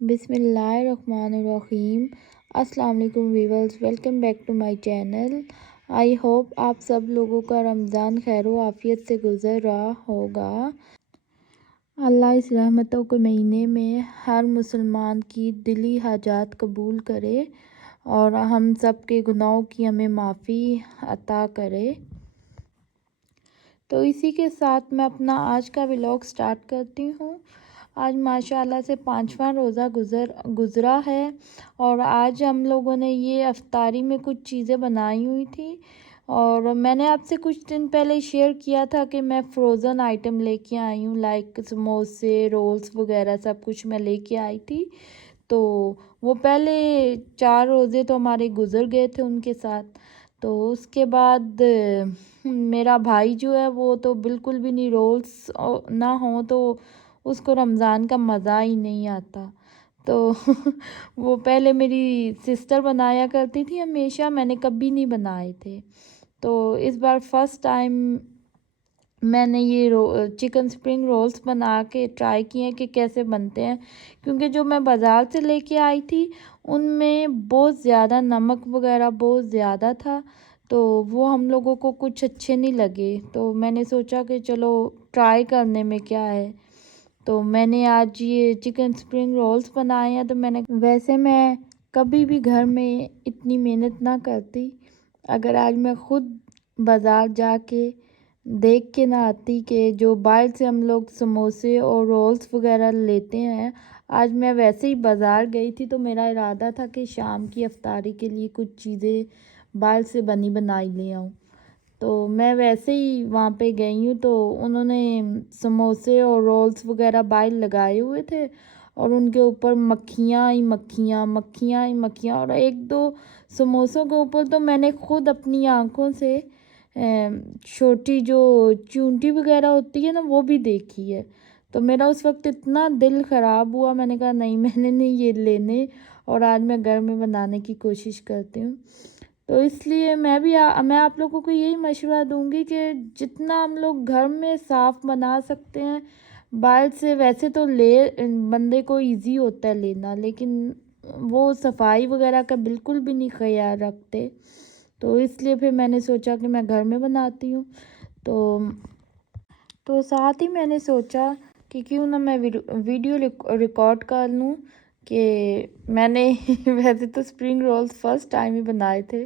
بسم اللہ الرحمن الرحیم۔ السلام علیکم viewers, welcome back to my channel. I hope آپ سب لوگوں کا رمضان خیر و عافیت سے گزر رہا ہوگا۔ اللہ اس رحمتوں کے مہینے میں ہر مسلمان کی دلی حاجات قبول کرے اور ہم سب کے گناہوں کی ہمیں معافی عطا کرے۔ تو اسی کے ساتھ میں اپنا آج کا ولاگ سٹارٹ کرتی ہوں۔ آج ماشاءاللہ سے 5واں روزہ گزرا ہے اور آج ہم لوگوں نے یہ افطاری میں کچھ چیزیں بنائی ہوئی تھی اور میں نے آپ سے کچھ دن پہلے شیئر کیا تھا کہ میں فروزن آئٹم لے کے آئی ہوں، لائک سموسے، رولز وغیرہ سب کچھ میں لے کے آئی تھی۔ تو وہ پہلے 4 روزے تو ہمارے گزر گئے تھے ان کے ساتھ۔ تو اس کے بعد میرا بھائی جو ہے وہ تو بالکل بھی نہیں، رولز نہ ہوں تو اس کو رمضان کا مزہ ہی نہیں آتا۔ تو وہ پہلے میری سسٹر بنایا کرتی تھی ہمیشہ، میں نے کبھی نہیں بنائے تھے۔ تو اس بار فرسٹ ٹائم میں نے یہ چکن سپرنگ رولز بنا کے ٹرائی کیے کہ کیسے بنتے ہیں، کیونکہ جو میں بازار سے لے کے آئی تھی ان میں بہت زیادہ نمک وغیرہ بہت زیادہ تھا، تو وہ ہم لوگوں کو کچھ اچھے نہیں لگے۔ تو میں نے سوچا کہ چلو ٹرائی کرنے میں کیا ہے۔ تو میں نے آج یہ چکن سپرنگ رولز بنائے ہیں۔ تو ویسے میں کبھی بھی گھر میں اتنی محنت نہ کرتی اگر آج میں خود بازار جا کے دیکھ کے نہ آتی کہ جو باہر سے ہم لوگ سموسے اور رولز وغیرہ لیتے ہیں۔ آج میں ویسے ہی بازار گئی تھی تو میرا ارادہ تھا کہ شام کی افطاری کے لیے کچھ چیزیں باہر سے بنی بنائی لے آؤں۔ تو میں ویسے ہی وہاں پہ گئی ہوں تو انہوں نے سموسے اور رولز وغیرہ باہر لگائے ہوئے تھے اور ان کے اوپر مکھیاں ہی مکھیاں اور 1-2 سموسوں کے اوپر تو میں نے خود اپنی آنکھوں سے چھوٹی جو چونٹی وغیرہ ہوتی ہے نا وہ بھی دیکھی ہے۔ تو میرا اس وقت اتنا دل خراب ہوا، میں نے کہا نہیں، میں نے نہیں یہ لینے اور آج میں گھر میں بنانے کی کوشش کرتی ہوں۔ تو اس لیے میں آپ لوگوں کو یہی مشورہ دوں گی کہ جتنا ہم لوگ گھر میں صاف بنا سکتے ہیں باہر سے، ویسے تو بندے کو ایزی ہوتا ہے لینا، لیکن وہ صفائی وغیرہ کا بالکل بھی نہیں خیال رکھتے۔ تو اس لیے پھر میں نے سوچا کہ میں گھر میں بناتی ہوں۔ تو ساتھ ہی میں نے سوچا کہ کیوں نہ میں ویڈیو ریکارڈ کر لوں کہ میں نے ویسے تو سپرنگ رولز فرسٹ ٹائم ہی بنائے تھے،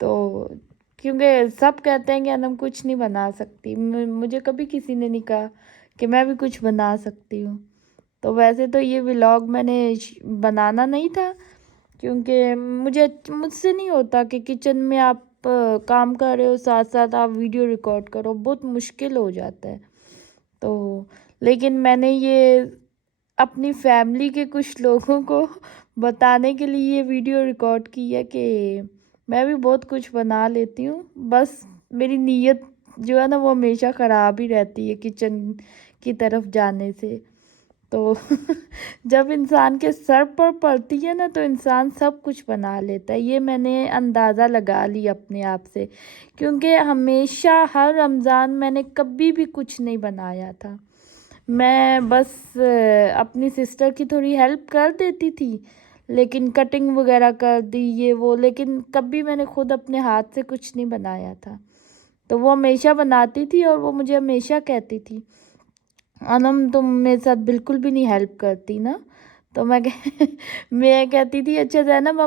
تو کیونکہ سب کہتے ہیں کہ انم کچھ نہیں بنا سکتی، مجھے کبھی کسی نے نہیں کہا کہ میں بھی کچھ بنا سکتی ہوں۔ تو ویسے تو یہ ولاگ میں نے بنانا نہیں تھا کیونکہ مجھ سے نہیں ہوتا کہ کچن میں آپ کام کر رہے ہو ساتھ ساتھ آپ ویڈیو ریکارڈ کرو، بہت مشکل ہو جاتا ہے۔ تو لیکن میں نے یہ اپنی فیملی کے کچھ لوگوں کو بتانے کے لیے یہ ویڈیو ریکارڈ کی ہے کہ میں بھی بہت کچھ بنا لیتی ہوں، بس میری نیت جو ہے نا وہ ہمیشہ خراب ہی رہتی ہے کچن کی طرف جانے سے۔ تو جب انسان کے سر پر پڑتی ہے نا تو انسان سب کچھ بنا لیتا ہے، یہ میں نے اندازہ لگا لی اپنے آپ سے، کیونکہ ہمیشہ ہر رمضان میں نے کبھی بھی کچھ نہیں بنایا تھا۔ میں بس اپنی سسٹر کی تھوڑی ہیلپ کر دیتی تھی، لیکن کٹنگ وغیرہ کر دی یہ وہ، لیکن کبھی میں نے خود اپنے ہاتھ سے کچھ نہیں بنایا تھا۔ تو وہ ہمیشہ بناتی تھی اور وہ مجھے ہمیشہ کہتی تھی انم تم میرے ساتھ بالکل بھی نہیں ہیلپ کرتی نا۔ تو میں کہتی تھی اچھا زینب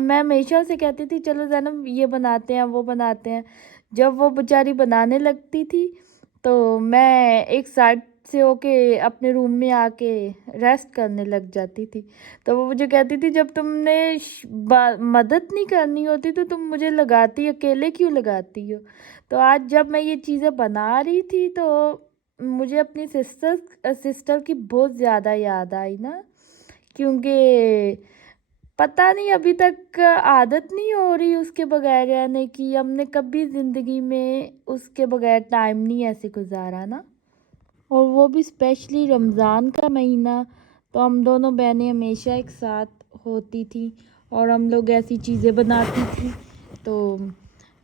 میں ہمیشہ سے کہتی تھی چلو زینب یہ بناتے ہیں وہ بناتے ہیں۔ جب وہ بیچاری بنانے لگتی تھی تو میں ایک سائڈ سے ہو کے اپنے روم میں آ کے ریسٹ کرنے لگ جاتی تھی۔ تو وہ مجھے کہتی تھی جب تم نے مدد نہیں کرنی ہوتی تو تم مجھے لگاتی، اکیلے کیوں لگاتی ہو۔ تو آج جب میں یہ چیزیں بنا رہی تھی تو مجھے اپنی سسٹر کی بہت زیادہ یاد آئی نا، کیونکہ پتہ نہیں ابھی تک عادت نہیں ہو رہی اس کے بغیر رہنے کی، ہم نے کبھی زندگی میں اس کے بغیر ٹائم نہیں ایسے گزارا نا، اور وہ بھی اسپیشلی رمضان کا مہینہ۔ تو ہم دونوں بہنیں ہمیشہ ایک ساتھ ہوتی تھیں اور ہم لوگ ایسی چیزیں بناتی تھیں۔ تو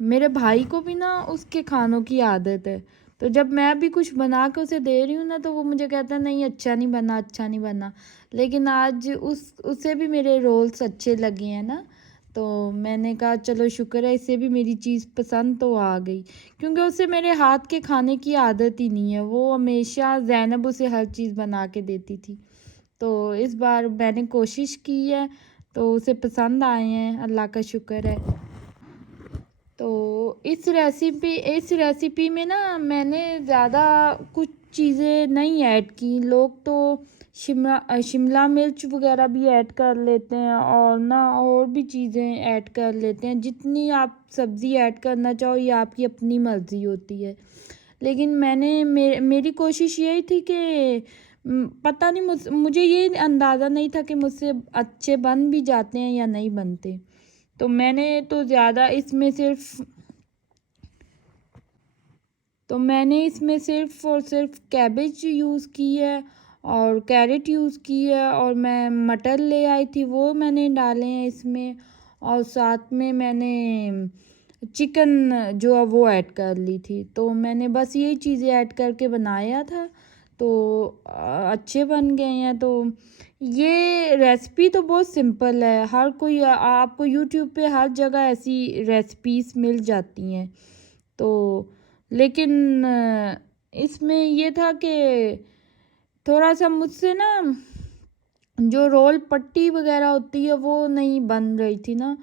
میرے بھائی کو بھی نا اس کے کھانوں کی عادت ہے، تو جب میں ابھی کچھ بنا کے اسے دے رہی ہوں نا تو وہ مجھے کہتا ہے نہیں اچھا نہیں بنا، اچھا نہیں بنا، لیکن آج اسے بھی میرے رولس اچھے لگے ہیں نا، تو میں نے کہا چلو شکر ہے اسے بھی میری چیز پسند تو آ گئی، کیونکہ اسے میرے ہاتھ کے کھانے کی عادت ہی نہیں ہے، وہ ہمیشہ زینب اسے ہر چیز بنا کے دیتی تھی، تو اس بار میں نے کوشش کی ہے تو اسے پسند آئے ہیں، اللہ کا شکر ہے۔ تو اس ریسیپی میں نا میں نے زیادہ کچھ چیزیں نہیں ایڈ کی، لوگ تو شملہ مرچ وغیرہ بھی ایڈ کر لیتے ہیں اور نا اور بھی چیزیں ایڈ کر لیتے ہیں، جتنی آپ سبزی ایڈ کرنا چاہو یہ آپ کی اپنی مرضی ہوتی ہے، لیکن میری کوشش یہی تھی کہ پتہ نہیں مجھے یہ اندازہ نہیں تھا کہ مجھ سے اچھے بن بھی جاتے ہیں یا نہیں بنتے، تو میں نے تو زیادہ اس میں صرف اور صرف کیبج یوز کی ہے اور کیرٹ یوز کی ہے، اور میں مٹر لے آئی تھی وہ میں نے ڈالے ہیں اس میں، اور ساتھ میں نے چکن جو ہے وہ ایڈ کر لی تھی، تو میں نے بس یہی چیزیں ایڈ کر کے بنایا تھا، تو اچھے بن گئے ہیں۔ تو یہ ریسپی تو بہت سمپل ہے، ہر کوئی آپ کو یوٹیوب پہ ہر جگہ ایسی ریسپیز مل جاتی ہیں، تو لیکن اس میں یہ تھا کہ تھوڑا سا مجھ سے نا جو رول پٹی وغیرہ ہوتی ہے وہ نہیں بن رہی تھی نا،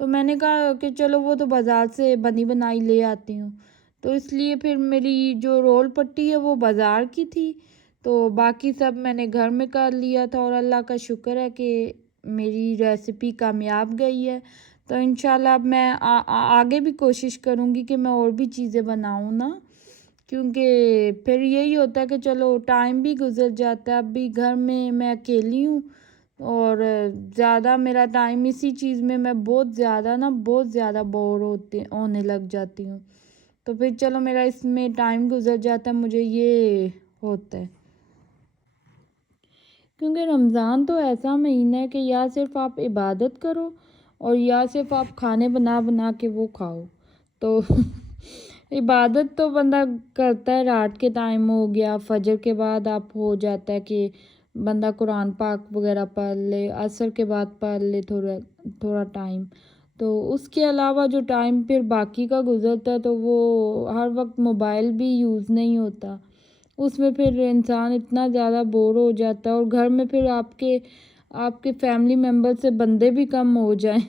تو میں نے کہا کہ چلو وہ تو بازار سے بنی بنائی لے آتی ہوں، تو اس لیے پھر میری جو رول پٹی ہے وہ بازار کی تھی، تو باقی سب میں نے گھر میں کر لیا تھا، اور اللہ کا شکر ہے کہ میری ریسیپی کامیاب گئی ہے، تو انشاءاللہ اب میں آگے بھی کوشش کروں گی کہ میں اور بھی چیزیں بناؤں نا، کیونکہ پھر یہی ہوتا ہے کہ چلو ٹائم بھی گزر جاتا ہے، اب بھی گھر میں اکیلی ہوں اور زیادہ میرا ٹائم اسی چیز میں بہت زیادہ بور ہونے لگ جاتی ہوں، تو پھر چلو میرا اس میں ٹائم گزر جاتا ہے، مجھے یہ ہوتا ہے، کیونکہ رمضان تو ایسا مہینہ ہے کہ یا صرف آپ عبادت کرو اور یا صرف آپ کھانے بنا کے وہ کھاؤ، تو عبادت تو بندہ کرتا ہے، رات کے ٹائم ہو گیا، فجر کے بعد آپ ہو جاتا ہے کہ بندہ قرآن پاک وغیرہ پڑھ لے، عصر کے بعد پڑھ لے تھوڑا ٹائم، تو اس کے علاوہ جو ٹائم پھر باقی کا گزرتا ہے تو وہ ہر وقت موبائل بھی یوز نہیں ہوتا، اس میں پھر انسان اتنا زیادہ بور ہو جاتا ہے، اور گھر میں پھر آپ کے فیملی ممبر سے بندے بھی کم ہو جائیں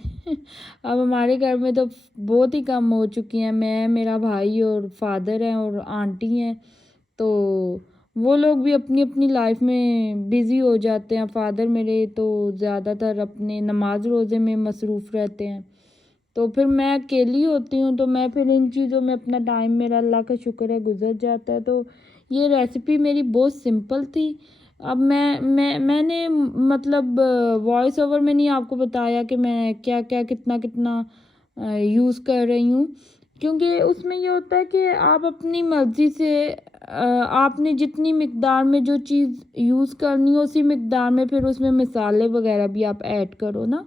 اب ہمارے گھر میں تو بہت ہی کم ہو چکی ہیں، میں میرا بھائی اور فادر ہیں اور آنٹی ہیں، تو وہ لوگ بھی اپنی اپنی لائف میں بزی ہو جاتے ہیں، فادر میرے تو زیادہ تر اپنے نماز روزے میں مصروف رہتے ہیں، تو پھر میں اکیلی ہوتی ہوں، تو میں پھر ان چیزوں میں اپنا ٹائم میرا اللہ کا شکر ہے گزر جاتا ہے، تو یہ ریسیپی میری بہت سمپل تھی۔ اب میں نے مطلب وائس اوور میں نہیں آپ کو بتایا کہ میں کیا کتنا یوز کر رہی ہوں، کیونکہ اس میں یہ ہوتا ہے کہ آپ اپنی مرضی سے آپ نے جتنی مقدار میں جو چیز یوز کرنی ہو اسی مقدار میں پھر اس میں مسالے وغیرہ بھی آپ ایڈ کرو نا،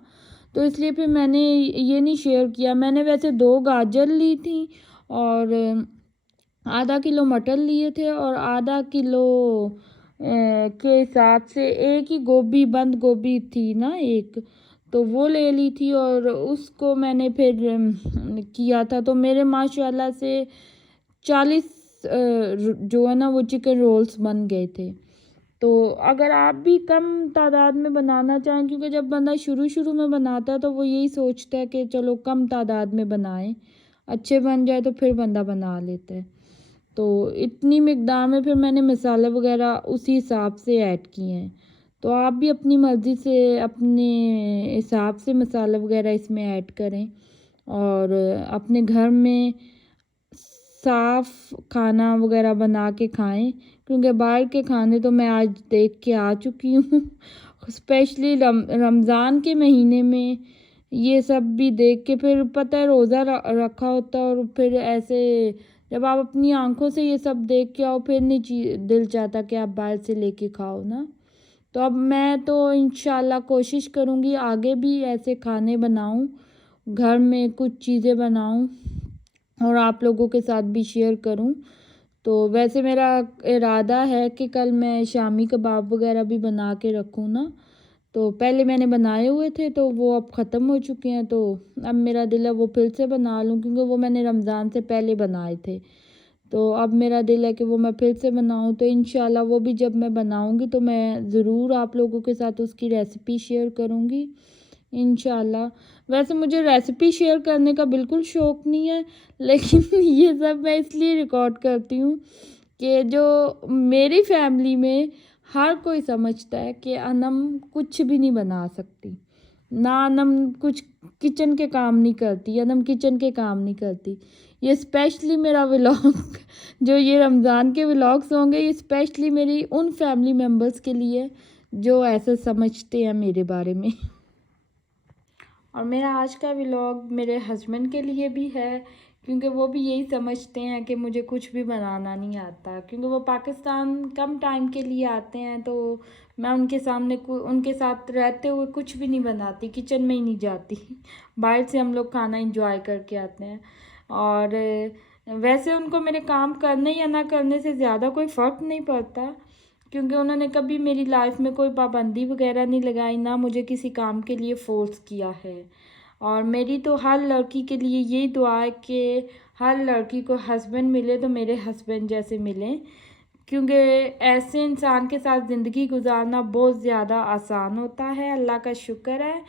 تو اس لیے پھر میں نے یہ نہیں شیئر کیا، میں نے ویسے 2 گاجر لی تھی اور آدھا کلو مٹر لیے تھے، اور آدھا کلو کے حساب سے ایک ہی بند گوبھی تھی نا ایک، تو وہ لے لی تھی، اور اس کو میں نے پھر کیا تھا، تو میرے ماشاءاللہ سے 40 جو ہے نا وہ چکن رولز بن گئے تھے، تو اگر آپ بھی کم تعداد میں بنانا چاہیں، کیونکہ جب بندہ شروع میں بناتا ہے تو وہ یہی سوچتا ہے کہ چلو کم تعداد میں بنائیں، اچھے بن جائے تو پھر بندہ بنا لیتا ہے، تو اتنی مقدار میں پھر میں نے مسالے وغیرہ اسی حساب سے ایڈ کیے ہیں، تو آپ بھی اپنی مرضی سے اپنے حساب سے مسالے وغیرہ اس میں ایڈ کریں، اور اپنے گھر میں صاف کھانا وغیرہ بنا کے کھائیں، کیونکہ باہر کے کھانے تو میں آج دیکھ کے آ چکی ہوں اسپیشلی رمضان کے مہینے میں یہ سب بھی دیکھ کے پھر پتہ ہے روزہ رکھا ہوتا ہے، اور پھر ایسے جب آپ اپنی آنکھوں سے یہ سب دیکھ کے آؤ پھر نہیں دل چاہتا کہ آپ باہر سے لے کے کھاؤ نا، تو اب میں تو انشاءاللہ کوشش کروں گی آگے بھی ایسے کھانے بناؤں، گھر میں کچھ چیزیں بناؤں اور آپ لوگوں کے ساتھ بھی شیئر کروں، تو ویسے میرا ارادہ ہے کہ کل میں شامی کباب وغیرہ بھی بنا کے رکھوں نا، تو پہلے میں نے بنائے ہوئے تھے تو وہ اب ختم ہو چکے ہیں، تو اب میرا دل ہے وہ پھر سے بنا لوں، کیونکہ وہ میں نے رمضان سے پہلے بنائے تھے، تو اب میرا دل ہے کہ وہ میں پھر سے بناؤں، تو انشاءاللہ وہ بھی جب میں بناؤں گی تو میں ضرور آپ لوگوں کے ساتھ اس کی ریسیپی شیئر کروں گی انشاءاللہ۔ ویسے مجھے ریسیپی شیئر کرنے کا بالکل شوق نہیں ہے، لیکن یہ سب میں اس لیے ریکارڈ کرتی ہوں کہ جو میری فیملی میں ہر کوئی سمجھتا ہے کہ انم کچھ بھی نہیں بنا سکتی، نہ انم کچھ کچن کے کام نہیں کرتی، انم کچن کے کام نہیں کرتی۔ یہ اسپیشلی میرا ولاگ جو یہ رمضان کے ولاگس ہوں گے، یہ اسپیشلی میری ان فیملی ممبرس کے لیے جو ایسا سمجھتے ہیں میرے بارے میں۔ اور میرا آج کا ولاگ میرے ہسبینڈ کے لیے بھی ہے، کیونکہ وہ بھی یہی سمجھتے ہیں کہ مجھے کچھ بھی بنانا نہیں آتا، کیونکہ وہ پاکستان کم ٹائم کے لیے آتے ہیں، تو میں ان کے سامنے ان کے ساتھ رہتے ہوئے کچھ بھی نہیں بناتی، کچن میں ہی نہیں جاتی، باہر سے ہم لوگ کھانا انجوائے کر کے آتے ہیں۔ اور ویسے ان کو میرے کام کرنے یا نہ کرنے سے زیادہ کوئی فرق نہیں پڑتا، کیونکہ انہوں نے کبھی میری لائف میں کوئی پابندی وغیرہ نہیں لگائی، نہ مجھے کسی کام کے لیے فورس کیا ہے۔ اور میری تو ہر لڑکی کے لیے یہی دعا ہے کہ ہر لڑکی کو ہسبینڈ ملے تو میرے ہسبینڈ جیسے ملیں، کیونکہ ایسے انسان کے ساتھ زندگی گزارنا بہت زیادہ آسان ہوتا ہے۔ اللہ کا شکر ہے۔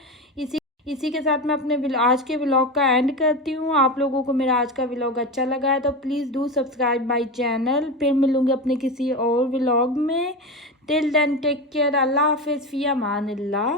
اسی کے ساتھ میں اپنے آج کے ولاگ کا اینڈ کرتی ہوں۔ آپ لوگوں کو میرا آج کا ولاگ اچھا لگا ہے تو please do subscribe my channel. پھر ملوں گی اپنے کسی اور ولاگ میں۔ ٹل دین ٹیک کیئر۔ اللہ حافظ، فی امان اللہ۔